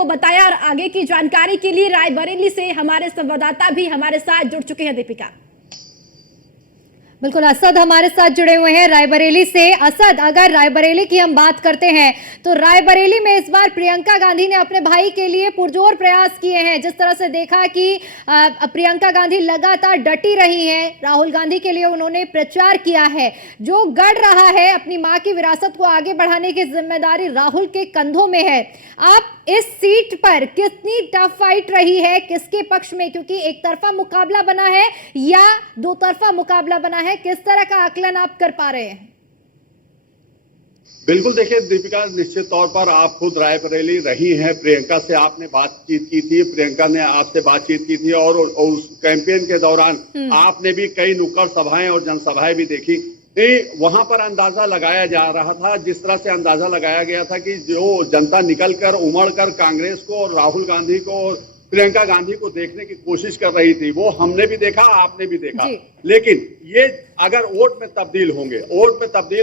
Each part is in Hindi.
आपको बताया। और आगे की जानकारी के लिए रायबरेली से हमारे संवाददाता भी हमारे साथ जुड़ चुके हैं। दीपिका। बिल्कुल, असद हमारे साथ जुड़े हुए हैं रायबरेली से। असद, अगर रायबरेली की हम बात करते हैं तो रायबरेली में इस बार प्रियंका गांधी ने अपने भाई के लिए पुरजोर प्रयास किए हैं। जिस तरह से देखा कि प्रियंका गांधी लगातार डटी रही हैं, राहुल गांधी के लिए उन्होंने प्रचार किया है। जो गढ़ रहा है, अपनी मां की विरासत को आगे बढ़ाने की जिम्मेदारी राहुल के कंधों में है। आप इस सीट पर कितनी टफ फाइट रही है, किसके पक्ष में, क्योंकि एक तरफा मुकाबला बना है या दो तरफा मुकाबला बना है, किस तरह का आकलन आप कर पा रहे हैं? बिल्कुल, देखिए दीपिका, निश्चित तौर पर आप खुद रायबरेली रही हैं, प्रियंका से आपने बातचीत की थी, प्रियंका ने आपसे बातचीत की थी और उस कैंपेन के दौरान आपने भी कई नुक्कड़ सभाएं और जनसभाएं भी देखी। वहां पर अंदाजा लगाया जा रहा था, जिस तरह से अंदाजा लगाया गया था कि जो जनता निकलकर उमड़कर कांग्रेस को और राहुल गांधी को और प्रियंका गांधी को देखने की कोशिश कर रही थी, वो हमने भी देखा, आपने भी देखा। लेकिन ये अगर वोट में तब्दील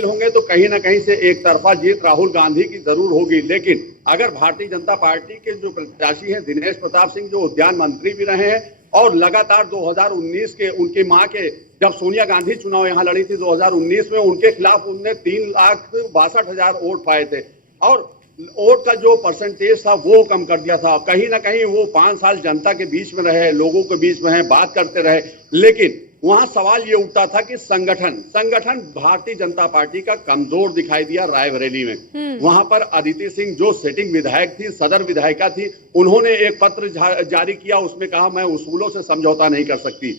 होंगे तो कहीं ना कहीं से एक तरफा जीत राहुल गांधी की जरूर होगी। लेकिन अगर भारतीय जनता पार्टी के जो प्रत्याशी हैं दिनेश प्रताप सिंह, जो उद्यान मंत्री भी रहे हैं और लगातार 2019 के उनकी मां के जब सोनिया गांधी चुनाव यहाँ लड़ी थी 2019 में, उनके खिलाफ उनने 3,62,000 वोट पाए थे और वोट का जो परसेंटेज था वो कम कर दिया था। कहीं ना कहीं वो 5 साल जनता के बीच में रहे, लोगों के बीच में है, बात करते रहे। लेकिन वहां सवाल ये उठता था कि संगठन भारतीय जनता पार्टी का कमजोर दिखाई दिया रायबरेली में। वहां पर अदिति सिंह जो सिटिंग विधायक थी, सदर विधायिका थी, उन्होंने एक पत्र जारी किया, उसमें कहा मैं उसूलों से समझौता नहीं कर सकती।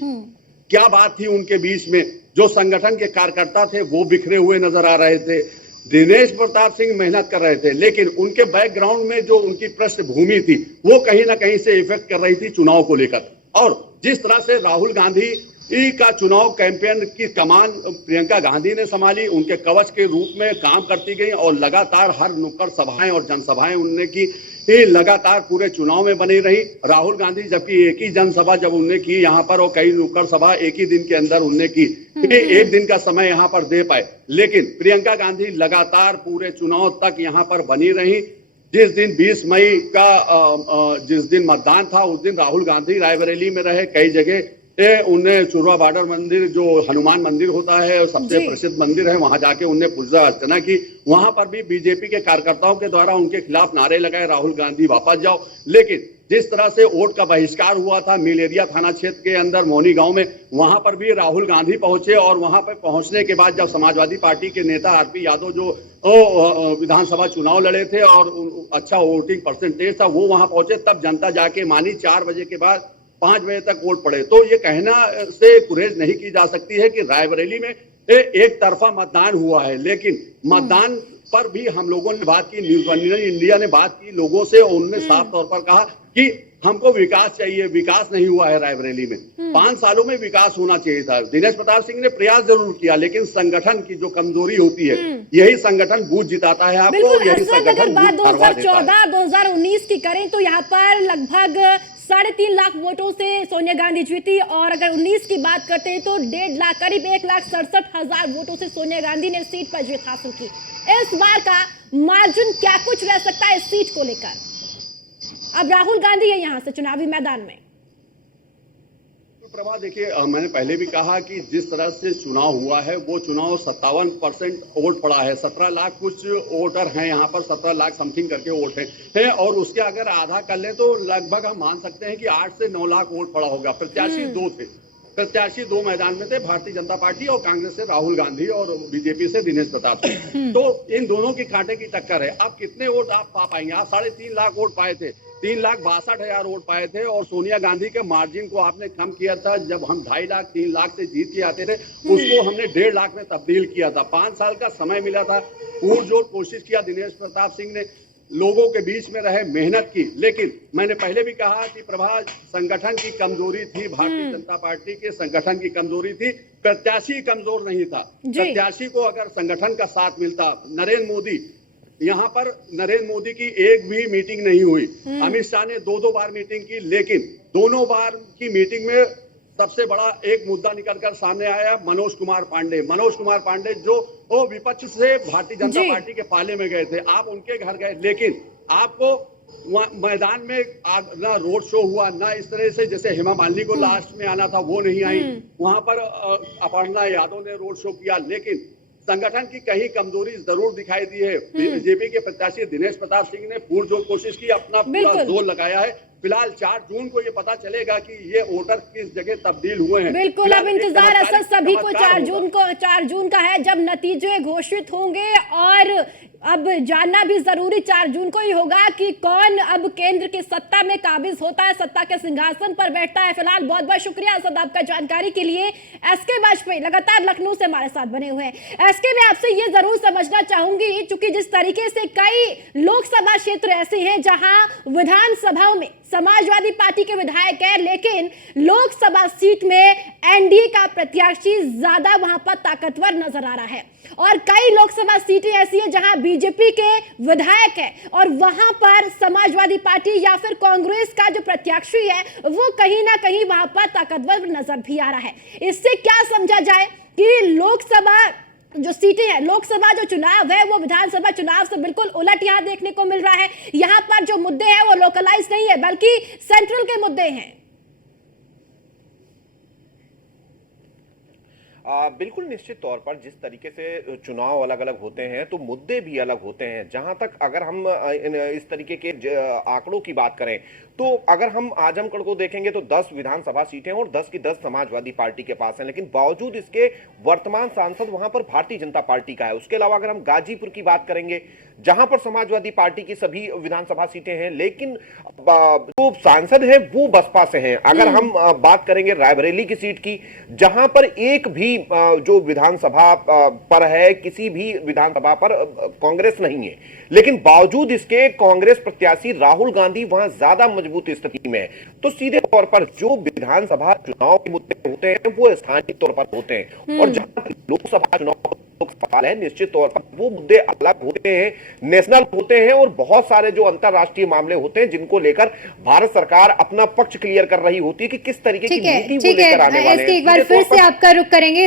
क्या बात थी उनके बीच में? जो संगठन के कार्यकर्ता थे वो बिखरे हुए नजर आ रहे थे। दिनेश प्रताप सिंह मेहनत कर रहे थे, लेकिन उनके बैकग्राउंड में जो उनकी पृष्ठभूमि थी वो कहीं ना कहीं से इफेक्ट कर रही थी चुनाव को लेकर। और जिस तरह से राहुल गांधी का चुनाव कैंपेन की कमान प्रियंका गांधी ने संभाली, उनके कवच के रूप में काम करती गई और लगातार हर नुक्कड़ सभाएं और जनसभाएं उन्होंने की, लगातार पूरे चुनाव में बनी रही। राहुल गांधी जबकि एक ही जनसभा जब उन्होंने की यहाँ पर और कई नुक्कड़ सभा एक ही दिन के अंदर उन्होंने की, एक दिन का समय यहाँ पर दे पाए, लेकिन प्रियंका गांधी लगातार पूरे चुनाव तक यहाँ पर बनी रही। जिस दिन 20 मई का जिस दिन मतदान था उस दिन राहुल गांधी रायबरेली में रहे, कई जगह उन्हें चुरवा बॉर्डर मंदिर जो हनुमान मंदिर होता है और सबसे प्रसिद्ध मंदिर है, वहां जाके उन्हें पूजा अर्चना की। वहां पर भी बीजेपी के कार्यकर्ताओं के द्वारा उनके खिलाफ नारे लगाए, राहुल गांधी वापस जाओ। लेकिन जिस तरह से वोट का बहिष्कार हुआ था मिलेरिया थाना क्षेत्र के अंदर मौनी गांव में, वहां पर भी राहुल गांधी पहुंचे और वहां पर पहुंचने के बाद जब समाजवादी पार्टी के नेता आरपी यादव जो विधानसभा चुनाव लड़े थे और अच्छा वोटिंग परसेंटेज था, वो वहां पहुंचे, तब जनता जाके मानी। 4 बजे के बाद 5 बजे तक वोट पड़े। तो ये कहना से गुरेज नहीं की जा सकती है कि रायबरेली में एक तरफा मतदान हुआ है। लेकिन मतदान पर भी हम लोगों ने बात की, न्यूज वन इंडिया ने बात की लोगों से, और उन्होंने साफ तौर पर कहा कि हमको विकास चाहिए। विकास नहीं हुआ है रायबरेली में, 5 सालों में विकास होना चाहिए था। दिनेश प्रताप सिंह ने प्रयास जरूर किया, लेकिन संगठन की जो कमजोरी होती है, यही संगठन बूथ जिताता है आपको, यही संगठन बात 2014-2019 की करें तो यहाँ पर लगभग 3.5 लाख वोटों से सोनिया गांधी जीती, और अगर 19 की बात करते हैं तो 1.5 लाख, करीब 1,67,000 वोटों से सोनिया गांधी ने सीट पर जीत हासिल की। इस बार का मार्जिन क्या कुछ रह सकता है इस सीट को लेकर? अब राहुल गांधी है यहां से चुनावी मैदान में। प्रभा, देखिए मैंने पहले भी कहा कि जिस तरह से चुनाव हुआ है वो चुनाव 57% वोट पड़ा है। 17 लाख कुछ वोटर हैं यहाँ पर, 17 लाख समथिंग करके वोट है और उसके अगर आधा कर लें तो लगभग हम मान सकते हैं कि 8 से 9 लाख वोट पड़ा होगा। प्रत्याशी 2 थे, प्रत्याशी 2 मैदान में थे, भारतीय जनता पार्टी और कांग्रेस से राहुल गांधी और बीजेपी से दिनेश प्रताप सिंह। तो इन दोनों की कांटे की टक्कर है। अब कितने वोट आप पा पाएंगे? आप 3.5 लाख वोट पाए थे, 3,62,000 वोट पाए थे, और सोनिया गांधी के मार्जिन को आपने कम किया था। जब हम 2.5 लाख 3 लाख से जीत के आते थे, उसको हमने 1.5 लाख में तब्दील किया था। 5 साल का समय मिला था, पुरजोर कोशिश किया दिनेश प्रताप सिंह ने, लोगों के बीच में रहे, मेहनत की। लेकिन मैंने पहले भी कहा कि प्रभा, संगठन की कमजोरी थी, भारतीय जनता पार्टी के संगठन की कमजोरी थी, प्रत्याशी कमजोर नहीं था। प्रत्याशी को अगर संगठन का साथ मिलता, नरेंद्र मोदी, यहाँ पर नरेंद्र मोदी की एक भी मीटिंग नहीं हुई, अमित शाह ने 2-2 बार मीटिंग की, लेकिन दोनों बार की मीटिंग में सबसे बड़ा एक मुद्दा निकलकर सामने आया, मनोज कुमार पांडे जो वो विपक्ष से भारतीय जनता पार्टी के पाले में गए थे। आप उनके घर गए, लेकिन आपको वहाँ मैदान में ना रोड शो हुआ, ना इस तरह से जैसे हेमा मालिनी को लास्ट में आना था वो नहीं आई। वहां पर अपर्णा यादव ने रोड शो किया, लेकिन संगठन की कहीं कमजोरी जरूर दिखाई दी है। बीजेपी के प्रत्याशी दिनेश प्रताप सिंह ने पुरजोर कोशिश की, अपना पूरा जोर लगाया है। फिलहाल 4 जून को ये पता चलेगा कि ये वोटर किस जगह तब्दील हुए हैं। बिल्कुल, अब इंतजार असद सभी को 4 जून का है, जब नतीजे घोषित होंगे। और अब जानना भी जरूरी 4 जून को ही होगा कि कौन अब केंद्र की सत्ता में काबिज होता है, सत्ता के सिंहासन पर बैठता है। फिलहाल बहुत बहुत शुक्रिया असद आपका जानकारी के लिए। एसके वाजपेयी लगातार लखनऊ से हमारे साथ बने हुए हैं। एसके, मैं आपसे ये जरूर समझना चाहूंगी, चूंकि जिस तरीके से कई लोकसभा क्षेत्र ऐसे हैं जहां विधानसभाओं में समाजवादी पार्टी के विधायक है, लेकिन लोकसभा सीट में एनडीए का प्रत्याशी ज्यादा वहां पर ताकतवर नजर आ रहा है। और कई लोकसभा सीटें ऐसी हैं जहां बीजेपी के विधायक है और वहां पर समाजवादी पार्टी या फिर कांग्रेस का जो प्रत्याशी है वो कहीं ना कहीं वहां पर ताकतवर नजर भी आ रहा है। इससे क्या समझा जाए कि लोकसभा जो सीटें हैं, लोकसभा जो चुनाव है वो विधानसभा चुनाव से बिल्कुल उलट यहां देखने को मिल रहा है। यहां पर जो मुद्दे हैं वो लोकलाइज नहीं है बल्कि सेंट्रल के मुद्दे हैं। बिल्कुल, निश्चित तौर पर जिस तरीके से चुनाव अलग अलग होते हैं तो मुद्दे भी अलग होते हैं। जहां तक अगर हम इस तरीके के आंकड़ों की बात करें तो अगर हम आजमगढ़ को देखेंगे तो 10 विधानसभा सीटें और 10 की 10 समाजवादी पार्टी के पास हैं, लेकिन बावजूद इसके वर्तमान सांसद वहां पर भारतीय जनता पार्टी का है। उसके अलावा अगर हम गाजीपुर की बात करेंगे जहां पर समाजवादी पार्टी की सभी विधानसभा सीटें हैं, लेकिन जो सांसद है वो बसपा से हैं। अगर हम बात करेंगे रायबरेली की सीट की, जहां पर एक भी जो विधानसभा पर है, किसी भी विधानसभा पर कांग्रेस नहीं है, लेकिन बावजूद इसके कांग्रेस प्रत्याशी राहुल गांधी वहां ज्यादा मजबूत स्थिति में है। तो सीधे तौर पर जो विधानसभा चुनाव के मुद्दे होते हैं वो स्थानीय तौर पर होते हैं, और जहां लोकसभा चुनाव सवाल है निश्चित तौर पर वो मुद्दे अलग होते हैं, नेशनल होते हैं, और बहुत सारे जो अंतरराष्ट्रीय मामले होते हैं जिनको लेकर भारत सरकार अपना पक्ष क्लियर कर रही होती है कि किस तरीके की नीति वो लेकर आने वाले हैं। एक बार फिर से आपका रुख करेंगे।